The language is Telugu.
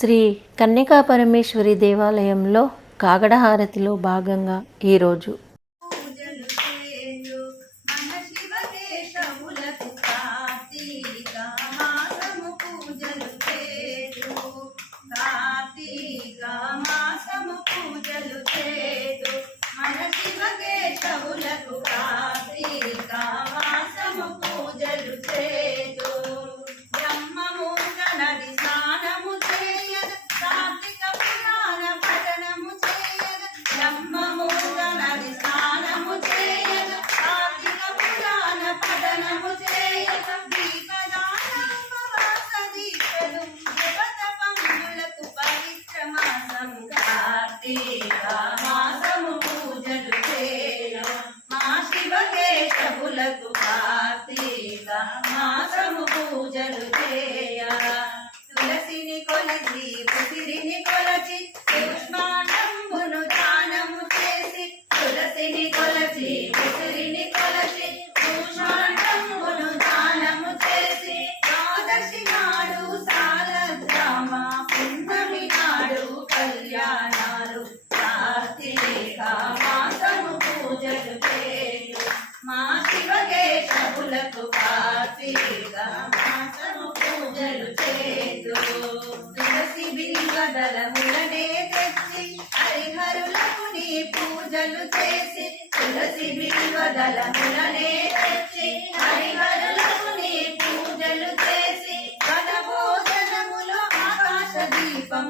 శ్రీ కన్యకా పరమేశ్వరి దేవాలయంలో కాగడ హారతిలో భాగంగా ఈరోజు కార్తీక మాసము పూజలు చేయ తులసిని కొలచి ఉసిరిని కొలచి పుష్పాండంబును దానము చేసి తులసిని కొలచి ఉసిరిని కొలచి పుష్పాండంబును దానము చేసి ద్వాదశి నాడు సాలగ్రామ పున్నమి నాడు కళ్యాణాలు కార్తీక మాసము పూజలు చేయు మా శివకేశవులకు కార్తీక మాసము పూజలు చేదు తులసి బిల్వదళములనే తెచ్చి హరిహరులకు నీ పూజలు చేసి తులసి బిల్వదళములనే తెచ్చి హరిహరులకు నీ పూజలు చేసి వనభోజనములో ఆకాశ దీపం